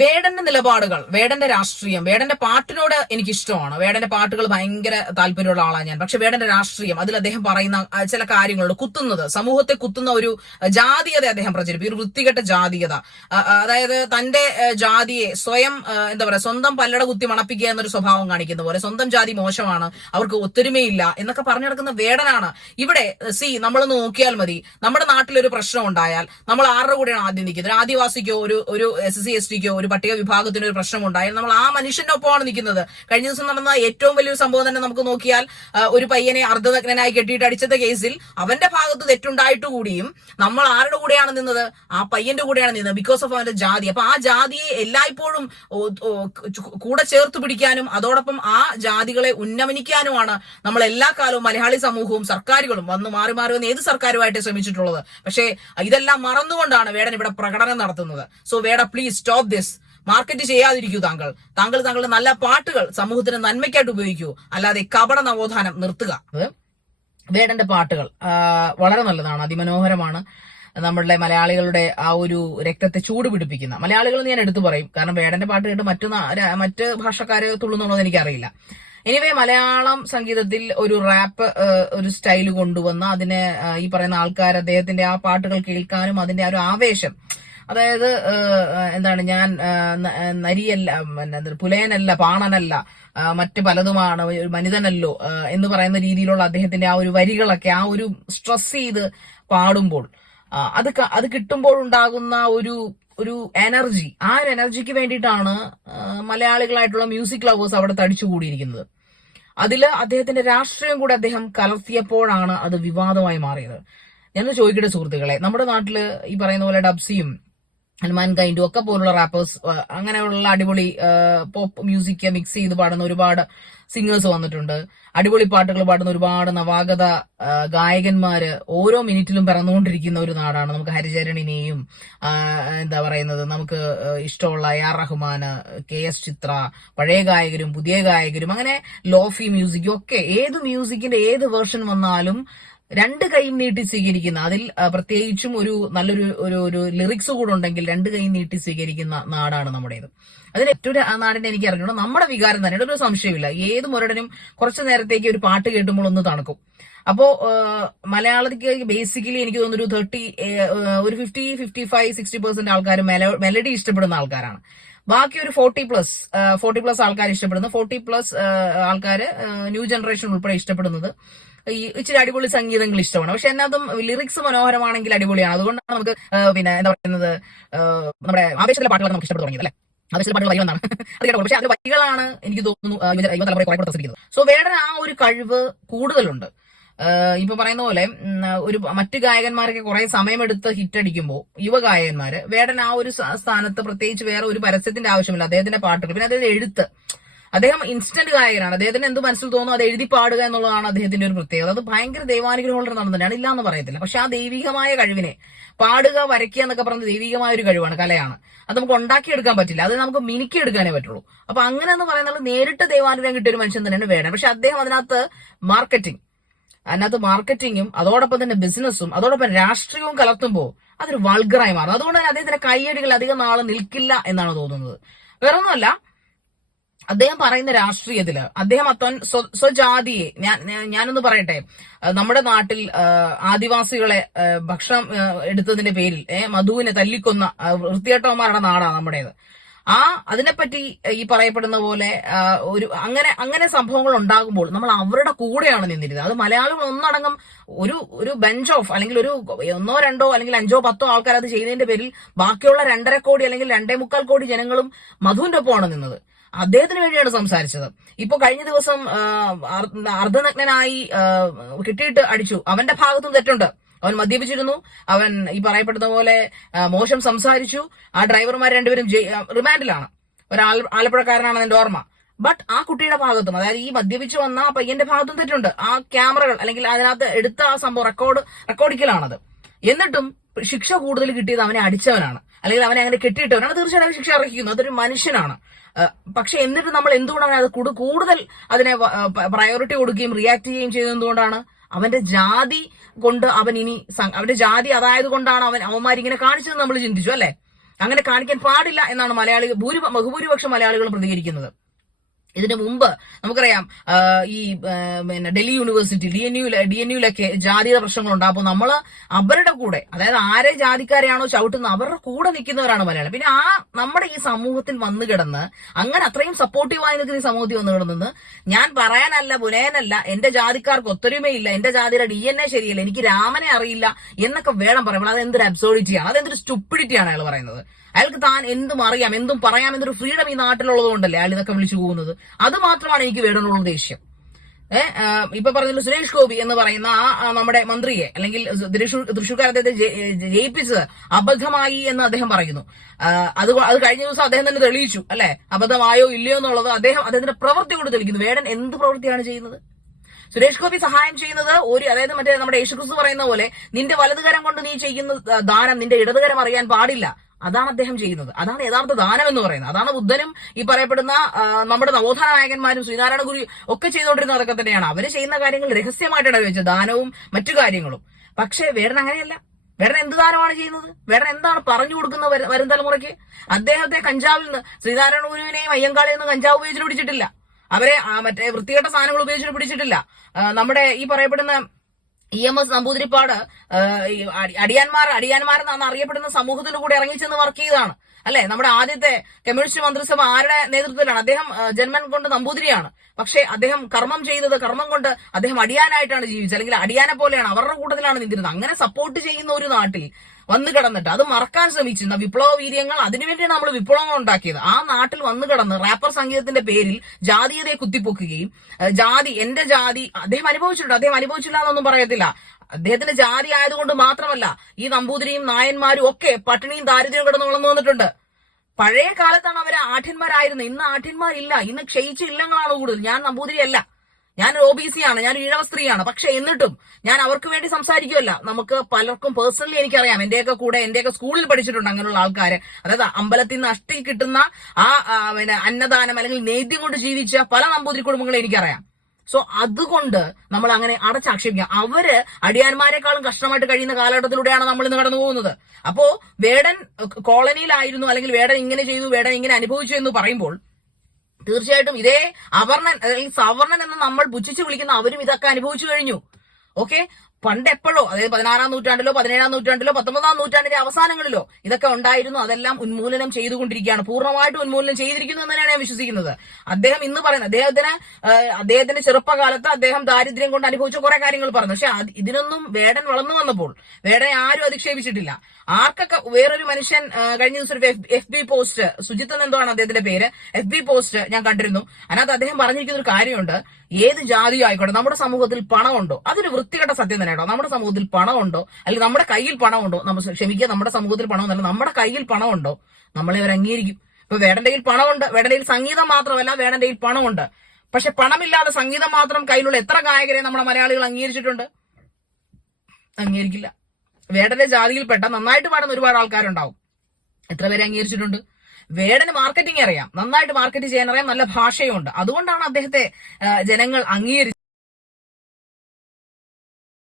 വേടന്റെ നിലപാടുകൾ, വേടന്റെ രാഷ്ട്രീയം, വേടന്റെ പാട്ടിനോട് എനിക്കിഷ്ടമാണ്. വേടന്റെ പാട്ടുകൾ ഭയങ്കര താല്പര്യമുള്ള ആളാണ് ഞാൻ. പക്ഷെ വേടന്റെ രാഷ്ട്രീയം, അതിൽ അദ്ദേഹം പറയുന്ന ചില കാര്യങ്ങളുണ്ട്. കുത്തുന്നത്, സമൂഹത്തെ കുത്തുന്ന ഒരു ജാതീയത അദ്ദേഹം പ്രചരിപ്പിക്കും, ഒരു വൃത്തികെട്ട ജാതീയത. അതായത് തന്റെ ജാതിയെ സ്വയം എന്താ പറയാ, സ്വന്തം പല്ലട കുത്തി മണപ്പിക്കുക എന്നൊരു സ്വഭാവം കാണിക്കുന്ന പോലെ, സ്വന്തം ജാതി മോശമാണ്, അവർക്ക് ഒത്തൊരുമയില്ല എന്നൊക്കെ പറഞ്ഞു നടക്കുന്ന വേടനാണ്. ഇവിടെ നമ്മളൊന്ന് നോക്കിയാൽ മതി, നമ്മുടെ നാട്ടിലൊരു പ്രശ്നം ഉണ്ടായാൽ നമ്മൾ ആരുടെ കൂടെയാണ് ആദ്യം നിൽക്കുന്നത്? ആദിവാസിക്കോ ഒരു SC STക്കോ ഒരു പട്ടിക വിഭാഗത്തിന് ഒരു പ്രശ്നം ഉണ്ടായാൽ നമ്മൾ ആ മനുഷ്യനൊപ്പമാണ് നിൽക്കുന്നത്. കഴിഞ്ഞ ദിവസം നടന്ന ഏറ്റവും വലിയൊരു സംഭവം തന്നെ നമുക്ക് നോക്കിയാൽ, ഒരു പയ്യനെ അർദ്ധനഗ്നനായി കെട്ടിയിട്ട് അടിച്ചത് കേസിൽ അവന്റെ ഭാഗത്ത് തെറ്റുണ്ടായിട്ട് കൂടിയും നമ്മൾ ആരുടെ കൂടെയാണ് നിന്നത്? ആ പയ്യന്റെ കൂടെയാണ് നിന്നത്, ബിക്കോസ് ഓഫ് അവന്റെ ജാതി. അപ്പൊ ആ ജാതിയെ എല്ലായ്പ്പോഴും കൂടെ ചേർത്ത് പിടിക്കാനും അതോടൊപ്പം ആ ജാതികളെ ഉന്നമനിക്കാനുമാണ് നമ്മൾ എല്ലാ കാലവും മലയാളി സമൂഹവും സർക്കാരുകളും വന്ന് മാറി മാറി വന്ന് ഏത് സർക്കാരുമായിട്ട് ശ്രമിച്ചിട്ടുള്ളത്. പക്ഷേ ഇതെല്ലാം മറന്നുകൊണ്ടാണ് വേടൻ ഇവിടെ പ്രകടനം നടത്തുന്നത്. സോ വേട, പ്ലീസ് സ്റ്റോപ്പ് ദിസ്. മാർക്കറ്റ് ചെയ്യാതിരിക്കൂ. താങ്കളുടെ നല്ല പാട്ടുകൾ സമൂഹത്തിന് നന്മയ്ക്കായിട്ട് ഉപയോഗിക്കൂ, അല്ലാതെ കപട നവോത്ഥാനം നിർത്തുക. വേടന്റെ പാട്ടുകൾ വളരെ നല്ലതാണ്, അതിമനോഹരമാണ്. നമ്മളുടെ മലയാളികളുടെ ആ ഒരു രക്തത്തെ ചൂട് പിടിപ്പിക്കുന്ന മലയാളികൾ ഞാൻ എടുത്തു പറയും. കാരണം വേടന്റെ പാട്ട് കേട്ട് മറ്റ് ഭാഷക്കാര് തുള്ളുന്നുള്ളത് എനിക്കറിയില്ല. എനിവേ, മലയാളം സംഗീതത്തിൽ ഒരു റാപ്പ് ഒരു സ്റ്റൈൽ കൊണ്ടുവന്ന അതിനെ ഈ പറയുന്ന ആൾക്കാർ അദ്ദേഹത്തിന്റെ ആ പാട്ടുകൾ കേൾക്കാനും അതിന്റെ ആ ഒരു ആവേശം, അതായത് എന്താണ്, ഞാൻ നരിയല്ല, പുലയനല്ല, പാണനല്ല, മറ്റ് പലതുമാണ്, മനിതനല്ലോ എന്ന് പറയുന്ന രീതിയിലുള്ള അദ്ദേഹത്തിന്റെ ആ ഒരു വരികളൊക്കെ ആ ഒരു സ്ട്രെസ് ചെയ്ത് പാടുമ്പോൾ അത് കിട്ടുമ്പോൾ ഉണ്ടാകുന്ന ഒരു എനർജി, ആ ഒരു എനർജിക്ക് വേണ്ടിയിട്ടാണ് മലയാളികളായിട്ടുള്ള മ്യൂസിക് ലവേഴ്സ് അവിടെ തടിച്ചുകൂടിയിരിക്കുന്നത്. അതില് അദ്ദേഹത്തിന്റെ രാഷ്ട്രീയം കൂടെ അദ്ദേഹം കലർത്തിയപ്പോഴാണ് അത് വിവാദമായി മാറിയത്. ഞാൻ ചോദിക്കട്ടെ സുഹൃത്തുക്കളെ, നമ്മുടെ നാട്ടില് ഈ പറയുന്ന പോലെ ഡബ്സിയും ഹനുമാൻ കൈൻഡും ഒക്കെ പോലുള്ള റാപ്പേഴ്സ്, അങ്ങനെയുള്ള അടിപൊളി പോപ്പ് മ്യൂസിക് മിക്സ് ചെയ്ത് പാടുന്ന ഒരുപാട് സിംഗേഴ്സ് വന്നിട്ടുണ്ട്. അടിപൊളി പാട്ടുകൾ പാടുന്ന ഒരുപാട് നവാഗത ഗായകന്മാര് ഓരോ മിനിറ്റിലും പിറന്നുകൊണ്ടിരിക്കുന്ന ഒരു നാടാണ്. നമുക്ക് ഹരിചരണിനെയും എന്താ പറയുന്നത്, നമുക്ക് ഇഷ്ടമുള്ള AR റഹ്മാന്, KS ചിത്ര, പഴയ ഗായകരും പുതിയ ഗായകരും, അങ്ങനെ ലോഫി മ്യൂസിക്കും ഒക്കെ, ഏത് മ്യൂസിക്കിന്റെ ഏത് വേർഷൻ വന്നാലും രണ്ട് കൈയും നീട്ടി സ്വീകരിക്കുന്ന, അതിൽ പ്രത്യേകിച്ചും ഒരു നല്ലൊരു ഒരു ലിറിക്സ് കൂടെ ഉണ്ടെങ്കിൽ രണ്ട് കൈയും നീട്ടി സ്വീകരിക്കുന്ന നാടാണ് നമ്മുടേത്. അതിന് ഏറ്റവും നാടിനെ എനിക്ക് അറിഞ്ഞോളൂ, നമ്മുടെ വികാരം തന്നെ, ഒരു സംശയമില്ല. ഏത് മുരടനും കുറച്ചു നേരത്തേക്ക് ഒരു പാട്ട് കേട്ടുമ്പോൾ ഒന്ന് തണുക്കും. അപ്പോ മലയാളത്തിക്ക് ബേസിക്കലി എനിക്ക് തോന്നുന്നു ഒരു 50-55-60% ആൾക്കാർ മെലഡി ഇഷ്ടപ്പെടുന്ന ആൾക്കാരാണ്. ബാക്കി ഒരു 40+ ആൾക്കാർ ഇഷ്ടപ്പെടുന്നു. 40+ ആൾക്കാർ ന്യൂ ജനറേഷൻ ഉൾപ്പെടെ ഇഷ്ടപ്പെടുന്നത് ഈ ഇച്ചിരി അടിപൊളി സംഗീതങ്ങൾ ഇഷ്ടമാണ്. പക്ഷെ എന്നതും ലിറിക്സ് മനോഹരമാണെങ്കിൽ അടിപൊളിയാണ്. അതുകൊണ്ടാണ് നമുക്ക് പിന്നെ എന്താ പറയുന്നത്, നമ്മുടെ ആവേശത്തിലെ പാട്ടുകൾ നമുക്ക് ഇഷ്ടപ്പെട്ടു തുടങ്ങിയത്, അല്ലെ? ആവേശത്തിലെ പാട്ടുകൾ വരി വന്നാണ് അത് കേട്ടോ. പക്ഷെ അതിന്റെ വരികളാണ് എനിക്ക് തോന്നുന്നു യുവതലമുറ കുറെ കൂടെ പ്രസരിക്കുന്നത്. സോ വേടൻ ആ ഒരു കഴിവ് കൂടുതലുണ്ട്. ഇപ്പൊ പറയുന്ന പോലെ ഒരു മറ്റു ഗായകന്മാരൊക്കെ കുറെ സമയമെടുത്ത് ഹിറ്റ് അടിക്കുമ്പോൾ യുവഗായകന്മാര്, വേടൻ ആ ഒരു സ്ഥാനത്ത് പ്രത്യേകിച്ച് വേറെ ഒരു പരസ്യത്തിന്റെ ആവശ്യമില്ല. അദ്ദേഹത്തിന്റെ പാട്ടുകൾ, പിന്നെ അദ്ദേഹത്തിന്റെ എഴുത്ത്, അദ്ദേഹം ഇൻസ്റ്റന്റ് ഗായകനാണ്. അദ്ദേഹത്തിന് എന്ത് മനസ്സിൽ തോന്നുന്നു അത് എഴുതി പാടുക എന്നുള്ളതാണ് അദ്ദേഹത്തിന്റെ ഒരു പ്രത്യേകത. അത് ഭയങ്കര ദൈവാനുഗ്രഹമുള്ള നടന്നതാണ്, ഇല്ല എന്ന് പറയത്തില്ല. പക്ഷെ ആ ദൈവികമായ കഴിവിനെ, പാടുക വരയ്ക്കുക എന്നൊക്കെ പറയുന്നത് ദൈവികമായ ഒരു കഴിവാണ്, കലയാണ്. അത് നമുക്ക് ഉണ്ടാക്കിയെടുക്കാൻ പറ്റില്ല, അത് നമുക്ക് മിനുക്കിയെടുക്കാനേ പറ്റുള്ളൂ. അപ്പൊ അങ്ങനെ എന്ന് പറയുന്നത് നേരിട്ട് ദൈവാനുഗ്രഹം കിട്ടിയ ഒരു മനുഷ്യൻ തന്നെയാണ് വേടൻ. പക്ഷെ അദ്ദേഹം അതിനകത്ത് മാർക്കറ്റിങ്ങും അതോടൊപ്പം തന്നെ ബിസിനസ്സും അതോടൊപ്പം രാഷ്ട്രീയവും കലർത്തുമ്പോൾ അതൊരു വൾഗറായി മാറും. അതുകൊണ്ട് തന്നെ അദ്ദേഹത്തിന്റെ കൈയടികൾ അധികം നാളെ നിൽക്കില്ല എന്നാണ് തോന്നുന്നത്. വേറൊന്നുമല്ല, അദ്ദേഹം പറയുന്ന രാഷ്ട്രീയത്തില് അദ്ദേഹം സ്വജാതിയെ, ഞാനൊന്ന് പറയട്ടെ, നമ്മുടെ നാട്ടിൽ ആദിവാസികളെ ഭക്ഷണം എടുത്തതിന്റെ പേരിൽ മധുവിനെ തല്ലിക്കൊന്ന വൃത്തികെട്ടവന്മാരുടെ നാടാണ് നമ്മുടേത്. അതിനെപ്പറ്റി ഈ പറയപ്പെടുന്ന പോലെ അങ്ങനെ സംഭവങ്ങൾ ഉണ്ടാകുമ്പോൾ നമ്മൾ അവരുടെ കൂടെയാണ് നിന്നിരുന്നത്. അത് മലയാളികൾ ഒന്നടങ്കം ഒരു ബെഞ്ച് ഓഫ്, അല്ലെങ്കിൽ ഒരു 1, 2 അല്ലെങ്കിൽ 5, 10 ആൾക്കാർ അത് ചെയ്യുന്നതിന്റെ പേരിൽ ബാക്കിയുള്ള 2.5 കോടി അല്ലെങ്കിൽ 2.25 കോടി ജനങ്ങളും മധുവിന്റെ ഒപ്പമാണ് നിന്നത്. അദ്ദേഹത്തിന് വേണ്ടിയാണ് സംസാരിച്ചത്. ഇപ്പൊ കഴിഞ്ഞ ദിവസം അർദ്ധനഗ്നനായി കിട്ടിയിട്ട് അടിച്ചു, അവന്റെ ഭാഗത്തും തെറ്റുണ്ട്. അവൻ മദ്യപിച്ചിരുന്നു, അവൻ ഈ പറയപ്പെടുന്ന പോലെ മോശം സംസാരിച്ചു. ആ ഡ്രൈവർമാർ രണ്ടുപേരും റിമാൻഡിലാണ്. ആലപ്പുഴക്കാരനാണ് എന്റെ ഓർമ്മ. ബട്ട് ആ കുട്ടിയുടെ ഭാഗത്തും, അതായത് ഈ മദ്യപിച്ചു വന്ന ആ പയ്യന്റെ ഭാഗത്തും തെറ്റുണ്ട്. ആ ക്യാമറകൾ അല്ലെങ്കിൽ അതിനകത്ത് എടുത്ത ആ സംഭവം റെക്കോർഡിക്കലാണത്. എന്നിട്ടും ശിക്ഷ കൂടുതൽ കിട്ടിയത് അവനെ അടിച്ചവനാണ്, അല്ലെങ്കിൽ അവനെ അങ്ങനെ കെട്ടിയിട്ടവനാണ്. തീർച്ചയായിട്ടും ശിക്ഷ അർഹിക്കുന്നു, അതൊരു മനുഷ്യനാണ്. പക്ഷെ എന്നിട്ട് നമ്മൾ എന്തുകൊണ്ടാണ് അത് കൂടുതൽ അതിനെ പ്രയോറിറ്റി കൊടുക്കുകയും റിയാക്ട് ചെയ്യുകയും ചെയ്തത്? എന്തുകൊണ്ടാണ്? അവന്റെ ജാതി കൊണ്ട് അവന്റെ ജാതി അതായത് കൊണ്ടാണ് അവന്മാരിങ്ങനെ കാണിച്ചത് നമ്മൾ ചിന്തിച്ചു, അല്ലെ? അങ്ങനെ കാണിക്കാൻ പാടില്ല എന്നാണ് ബഹുഭൂരിപക്ഷം മലയാളികളും പ്രതികരിക്കുന്നത്. ഇതിനു മുമ്പ് നമുക്കറിയാം ഈ പിന്നെ ഡൽഹി യൂണിവേഴ്സിറ്റി DNUലൊക്കെ ജാതിയുടെ പ്രശ്നങ്ങൾ ഉണ്ടാകുമ്പോൾ നമ്മള് അവരുടെ കൂടെ, അതായത് ആരെ ജാതിക്കാരെയാണോ ചവിട്ടുന്നത് അവരുടെ കൂടെ നിൽക്കുന്നവരാണ് മലയാളം. പിന്നെ നമ്മുടെ ഈ സമൂഹത്തിൽ വന്നു കിടന്ന് അങ്ങനെ അത്രയും സപ്പോർട്ടീവായി നിൽക്കുന്ന ഈ സമൂഹത്തിൽ വന്നു കിടന്നെന്ന് ഞാൻ പറയാനല്ല, പുനയനല്ല, എന്റെ ജാതിക്കാർക്ക് ഒത്തൊരുമയില്ല, എന്റെ ജാതിയുടെ DNA ശരിയല്ല, എനിക്ക് രാമനെ അറിയില്ല എന്നൊക്കെ വേണം പറയുമ്പോൾ അതെന്തൊരു അബ്സോർഡിറ്റിയാണ്, അതെന്തൊരു സ്റ്റുപ്പിഡിറ്റിയാണ് അയാൾ പറയുന്നത്. അയാൾക്ക് താൻ എന്തും അറിയാം, എന്തും പറയാം എന്നൊരു ഫ്രീഡം ഈ നാട്ടിലുള്ളത് കൊണ്ടല്ലേ അയാൾ ഇതൊക്കെ വിളിച്ചു പോകുന്നത്. അത് മാത്രമാണ് എനിക്ക് വേടനോടുള്ള ദേഷ്യം. ഇപ്പൊ പറഞ്ഞ സുരേഷ് ഗോപി എന്ന് പറയുന്ന നമ്മുടെ മന്ത്രിയെ, അല്ലെങ്കിൽ തൃശ്ശൂർക്കാർ അദ്ദേഹത്തെ ജയിപ്പിച്ചത് അബദ്ധമായി എന്ന് അദ്ദേഹം പറയുന്നു. അത് കഴിഞ്ഞ ദിവസം അദ്ദേഹം തന്നെ തെളിയിച്ചു അല്ലെ, അബദ്ധമായോ ഇല്ലയോ എന്നുള്ളത് അദ്ദേഹത്തിന്റെ പ്രവൃത്തി കൊണ്ട് തെളിയിക്കുന്നു. വേടൻ എന്ത് പ്രവൃത്തിയാണ് ചെയ്യുന്നത്? സുരേഷ് ഗോപി സഹായം ചെയ്യുന്നത് അതായത് മറ്റേ നമ്മുടെ യേശുക്രിസ്തു പറയുന്ന പോലെ നിന്റെ വലതുകരം കൊണ്ട് നീ ചെയ്യുന്ന ദാനം നിന്റെ ഇടതുകരം അറിയാൻ പാടില്ല. അതാണ് അദ്ദേഹം ചെയ്യുന്നത്. അതാണ് യഥാർത്ഥ ദാനം എന്ന് പറയുന്നത്. അതാണ് ബുദ്ധനും ഈ പറയപ്പെടുന്ന നമ്മുടെ നവോത്ഥാന നായകന്മാരും ശ്രീനാരായണ ഗുരു ഒക്കെ ചെയ്തുകൊണ്ടിരുന്ന അതൊക്കെ തന്നെയാണ്. അവര് ചെയ്യുന്ന കാര്യങ്ങൾ രഹസ്യമായിട്ടാണ് വെച്ചത്, ദാനവും മറ്റു കാര്യങ്ങളും. പക്ഷേ വേടൻ അങ്ങനെയല്ല. വേടൻ എന്ത് ദാനമാണ് ചെയ്യുന്നത്? വേടൻ എന്താണ് പറഞ്ഞു കൊടുക്കുന്നത് വരും തലമുറയ്ക്ക്? അദ്ദേഹത്തെ കഞ്ചാവിൽ നിന്ന്, ശ്രീനാരായണ ഗുരുവിനെയും അയ്യങ്കാളിൽ നിന്ന് കഞ്ചാവ് ഉപയോഗിച്ചിട്ട് പിടിച്ചിട്ടില്ല. അവരെ മറ്റേ വൃത്തികെട്ട സാധനങ്ങൾ ഉപയോഗിച്ചിട്ട് പിടിച്ചിട്ടില്ല. നമ്മുടെ ഈ പറയപ്പെടുന്ന EMS നമ്പൂതിരിപ്പാട് അടിയാന്മാരെന്നാണ് അറിയപ്പെടുന്ന സമൂഹത്തിന്റെ കൂടെ ഇറങ്ങിച്ചെന്ന് വർക്ക് ചെയ്തതാണ് അല്ലെ. നമ്മുടെ ആദ്യത്തെ കമ്മ്യൂണിസ്റ്റ് മന്ത്രിസഭ ആരുടെ നേതൃത്വത്തിലാണ്? അദ്ദേഹം ജന്മൻ കൊണ്ട് നമ്പൂതിരിയാണ്. പക്ഷെ അദ്ദേഹം കർമ്മം കൊണ്ട് അദ്ദേഹം അടിയാനായിട്ടാണ് ജീവിച്ചത്, അല്ലെങ്കിൽ അടിയാനെ പോലെയാണ്, അവരുടെ കൂട്ടത്തിലാണ് നിൽക്കുന്നത്. അങ്ങനെ സപ്പോർട്ട് ചെയ്യുന്ന ഒരു നാട്ടിൽ വന്നു കിടന്നിട്ട് അത് മറക്കാൻ ശ്രമിച്ചിരുന്ന വിപ്ലവ വീര്യങ്ങൾ, അതിനുവേണ്ടിയാണ് നമ്മൾ വിപ്ലവങ്ങൾ ഉണ്ടാക്കിയത്. ആ നാട്ടിൽ വന്നു കിടന്ന് റാപ്പർ സംഗീതത്തിന്റെ പേരിൽ ജാതീയതയെ കുത്തിപ്പൊക്കുകയും എന്റെ ജാതി അദ്ദേഹം അനുഭവിച്ചിട്ടുണ്ട്. അദ്ദേഹം അനുഭവിച്ചില്ല എന്നൊന്നും പറയത്തില്ല. അദ്ദേഹത്തിന്റെ ജാതി ആയതുകൊണ്ട് മാത്രമല്ല ഈ നമ്പൂതിരിയും നായന്മാരും ഒക്കെ പട്ടിണിയും ദാരിദ്ര്യവും കിടന്ന് വളർന്നു വന്നിട്ടുണ്ട്. പഴയ കാലത്താണ് അവര് ആഠ്യന്മാരായിരുന്നത്. ഇന്ന് ആഠ്യന്മാരില്ല. ഇന്ന് ക്ഷയിച്ച ഇല്ലങ്ങളാണ് കൂടുതൽ. ഞാൻ നമ്പൂതിരിയല്ല, ഞാൻ OBC ആണ്, ഞാൻ ഈഴവ സ്ത്രീയാണ്. പക്ഷെ എന്നിട്ടും ഞാൻ അവർക്ക് വേണ്ടി സംസാരിക്കുമല്ല. നമുക്ക് പലർക്കും പേഴ്സണലി എനിക്കറിയാം. എന്റെയൊക്കെ സ്കൂളിൽ പഠിച്ചിട്ടുണ്ട് അങ്ങനെയുള്ള ആൾക്കാര്. അതായത് അമ്പലത്തിൽ നിന്ന് അഷ്ടി കിട്ടുന്ന പിന്നെ അന്നദാനം അല്ലെങ്കിൽ നേദ്യം കൊണ്ട് ജീവിച്ച പല നമ്പൂതിരി കുടുംബങ്ങളെ എനിക്കറിയാം. സോ അതുകൊണ്ട് നമ്മൾ അങ്ങനെ അടച്ചാക്ഷേപിക്കാം. അവര് അടിയാന്മാരെക്കാളും കഷ്ടമായിട്ട് കഴിയുന്ന കാലഘട്ടത്തിലൂടെയാണ് നമ്മൾ ഇന്ന് കടന്നു പോകുന്നത്. അപ്പോ വേടൻ കോളനിയിലായിരുന്നു, അല്ലെങ്കിൽ വേടൻ ഇങ്ങനെ ചെയ്തു, വേടൻ ഇങ്ങനെ അനുഭവിച്ചു എന്ന് പറയുമ്പോൾ തീർച്ചയായിട്ടും ഇതേ അവർണൻ അല്ലെങ്കിൽ സവർണൻ എന്ന് നമ്മൾ പുച്ഛിച്ച് വിളിക്കുന്ന അവരും ഇതൊക്കെ അനുഭവിച്ചു കഴിഞ്ഞു. ഓക്കെ, പണ്ട് എപ്പോഴോ, അതായത് 16-ാം നൂറ്റാണ്ടിലോ 17-ാം നൂറ്റാണ്ടിലോ 19-ാം നൂറ്റാണ്ടിന്റെ അവസാനങ്ങളിലോ ഇതൊക്കെ ഉണ്ടായിരുന്നു. അതെല്ലാം ഉന്മൂലനം ചെയ്തുകൊണ്ടിരിക്കുകയാണ്, പൂർണ്ണമായിട്ട് ഉന്മൂലനം ചെയ്തിരിക്കുന്നു എന്ന് തന്നെയാണ് ഞാൻ വിശ്വസിക്കുന്നത്. അദ്ദേഹം ഇന്ന് പറയുന്നത് അദ്ദേഹത്തിന്റെ ചെറുപ്പകാലത്ത് അദ്ദേഹം ദാരിദ്ര്യം കൊണ്ട് അനുഭവിച്ച കുറെ കാര്യങ്ങൾ പറഞ്ഞു. പക്ഷെ ഇതിനൊന്നും വേടൻ വളർന്നു വന്നപ്പോൾ വേടനെ ആരും അധിക്ഷേപിച്ചിട്ടില്ല. ആർക്കൊക്കെ വേറൊരു മനുഷ്യൻ കഴിഞ്ഞ ദിവസം ഒരു FB പോസ്റ്റ്, സുജിത്ത് എന്തോആണ് അദ്ദേഹത്തിന്റെ പേര്, FB പോസ്റ്റ് ഞാൻ കണ്ടിരുന്നു. അതിനകത്ത് അദ്ദേഹം പറഞ്ഞിരിക്കുന്ന ഒരു കാര്യമുണ്ട്. ഏത് ജാതി ആയിക്കോട്ടെ, നമ്മുടെ സമൂഹത്തിൽ പണമുണ്ടോ? അതൊരു വൃത്തികെട്ട സത്യം തന്നെ കേട്ടോ. നമ്മുടെ സമൂഹത്തിൽ പണമുണ്ടോ, അല്ലെങ്കിൽ നമ്മുടെ കയ്യിൽ പണമുണ്ടോ, നമ്മുടെ സമൂഹത്തിൽ പണമൊന്നല്ല, നമ്മുടെ കയ്യിൽ പണമുണ്ടോ, നമ്മളെ അവർ അംഗീകരിക്കും. ഇപ്പൊ വേടന്റെ കയ്യിൽ പണമുണ്ട്, വേടന്റെ കയ്യിൽ സംഗീതം മാത്രമല്ല, വേടന്റെ കയ്യിൽ പണമുണ്ട്. പക്ഷെ പണമില്ലാതെ സംഗീതം മാത്രം കയ്യിലുള്ള എത്ര ഗായകരെ നമ്മുടെ മലയാളികൾ അംഗീകരിച്ചിട്ടുണ്ട്? അംഗീകരിക്കില്ല. വേടന്റെ ജാതിയിൽപ്പെട്ട നന്നായിട്ട് പാടുന്ന ഒരുപാട് ആൾക്കാരുണ്ടാവും. എത്ര പേരെ അംഗീകരിച്ചിട്ടുണ്ട്? വേടന് മാർക്കറ്റിംഗ് അറിയാം, നന്നായിട്ട് മാർക്കറ്റ് ചെയ്യാൻ അറിയാം, നല്ല ഭാഷയുണ്ട്. അതുകൊണ്ടാണ് അദ്ദേഹത്തെ ജനങ്ങൾ അംഗീകരിച്ചത്.